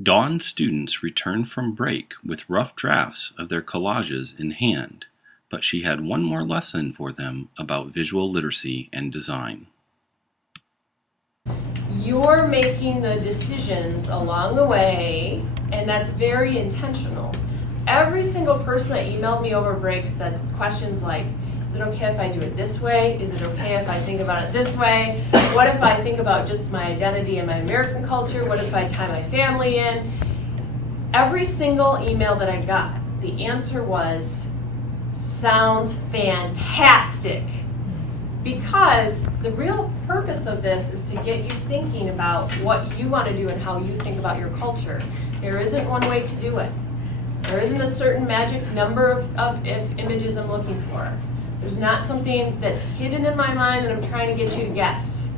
Dawn students returned from break with rough drafts of their collages in hand, but she had one more lesson for them about visual literacy and design. You're making the decisions along the way, and that's very intentional. Every single person that emailed me over break said questions like, is it okay if I do it this way? Is it okay if I think about it this way? What if I think about just my identity and my American culture? What if I tie my family in? Every single email that I got, the answer was, sounds fantastic. Because the real purpose of this is to get you thinking about what you want to do and how you think about your culture. There isn't one way to do it. There isn't a certain magic number of images I'm looking for. There's not something that's hidden in my mind that I'm trying to get you to guess.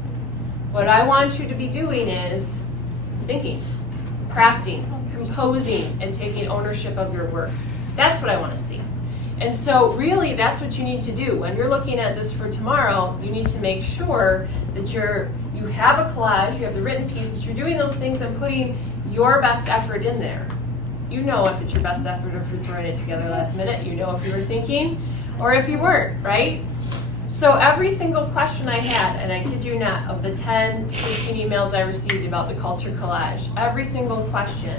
What I want you to be doing is thinking, crafting, composing, and taking ownership of your work. That's what I want to see. And so really that's what you need to do. When you're looking at this for tomorrow, you need to make sure that you have a collage, you have the written piece, that you're doing those things and putting your best effort in there. You know if it's your best effort or if you're throwing it together last minute. You know if you were thinking or if you weren't, right? So every single question I had, and I kid you not, of the 10, 15 emails I received about the culture collage, every single question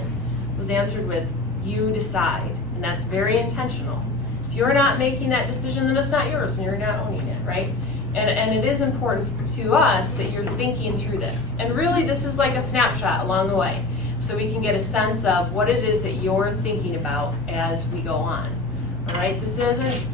was answered with, you decide. And that's very intentional. If you're not making that decision, then it's not yours and you're not owning it, right? And it is important to us that you're thinking through this. And really this is like a snapshot along the way. So we can get a sense of what it is that you're thinking about as we go on. All right, this isn't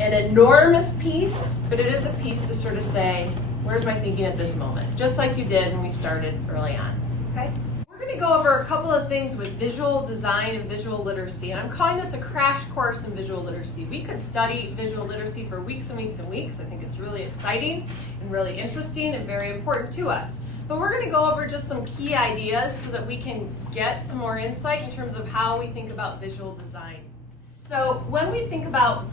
an enormous piece, but it is a piece to sort of say, where's my thinking at this moment? Just like you did when we started early on, okay? We're gonna go over a couple of things with visual design and visual literacy, and I'm calling this a crash course in visual literacy. We could study visual literacy for weeks and weeks and weeks. I think it's really exciting and really interesting and very important to us. But we're gonna go over just some key ideas so that we can get some more insight in terms of how we think about visual design. So when we think about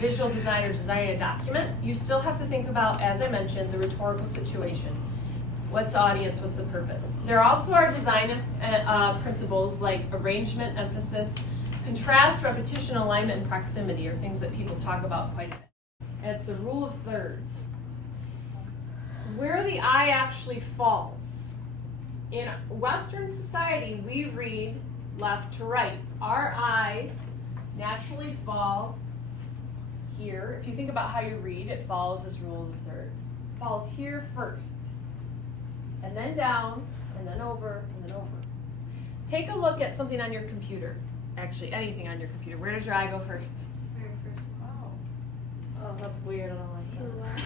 visual design or designing a document, you still have to think about, as I mentioned, the rhetorical situation. What's the audience, what's the purpose? There also are design principles like arrangement, emphasis, contrast, repetition, alignment, and proximity are things that people talk about quite a bit. And it's the rule of thirds. It's where the eye actually falls. In Western society, we read left to right. Our eyes naturally fall here. If you think about how you read, it follows this rule of thirds. It falls here first, and then down, and then over, and then over. Take a look at something on your computer. Actually, anything on your computer. Where does your eye go first? Very first. Oh, that's weird. I don't like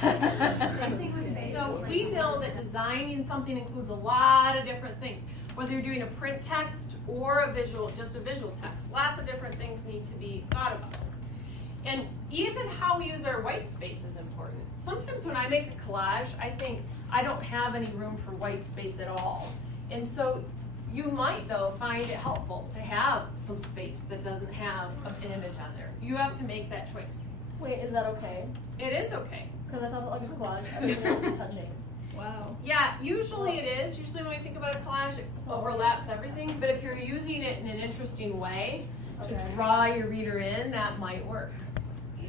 that. Same thing with face. So we know that designing something includes a lot of different things. Whether you're doing a print text or a visual, just a visual text, lots of different things need to be thought about. And even how we use our white space is important. Sometimes when I make a collage, I think I don't have any room for white space at all. And so you might, though, find it helpful to have some space that doesn't have an image on there. You have to make that choice. Wait, is that okay? It is okay. Because I thought like a collage, everything would be touching. Wow. Yeah, usually it is. Usually when we think about a collage, it overlaps everything. But if you're using it in an interesting way to draw your reader in, that might work.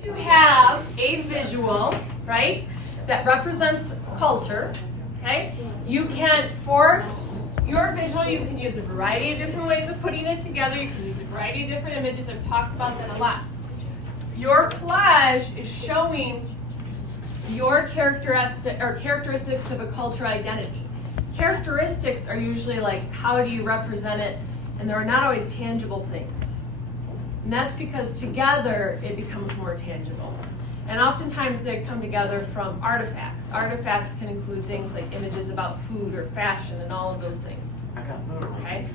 You have a visual, right, that represents culture, okay? You can, for your visual, you can use a variety of different ways of putting it together. You can use a variety of different images. I've talked about that a lot. Your collage is showing your characteristics of a culture identity. Characteristics are usually like, how do you represent it? And they're not always tangible things. And that's because together it becomes more tangible. And oftentimes they come together from artifacts. Artifacts can include things like images about food or fashion and all of those things. Okay?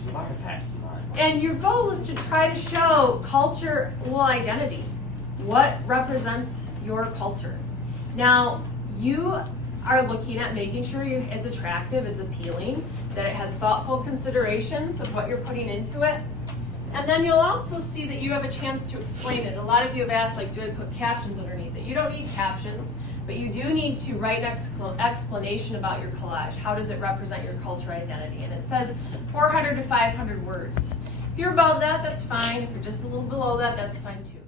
And your goal is to try to show cultural identity. What represents your culture? Now, you are looking at making sure it's attractive, it's appealing, that it has thoughtful considerations of what you're putting into it. And then you'll also see that you have a chance to explain it. A lot of you have asked, like, do I put captions underneath it? You don't need captions, But you do need to write an explanation about your collage. How does it represent your culture identity? And it says 400 to 500 words. If you're above that, that's fine. If you're just a little below that, that's fine too.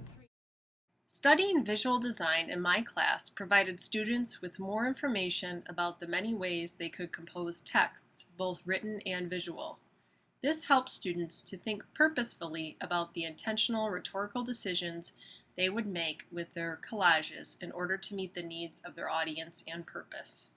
Studying visual design in my class provided students with more information about the many ways they could compose texts, both written and visual. This helps students to think purposefully about the intentional rhetorical decisions they would make with their collages in order to meet the needs of their audience and purpose.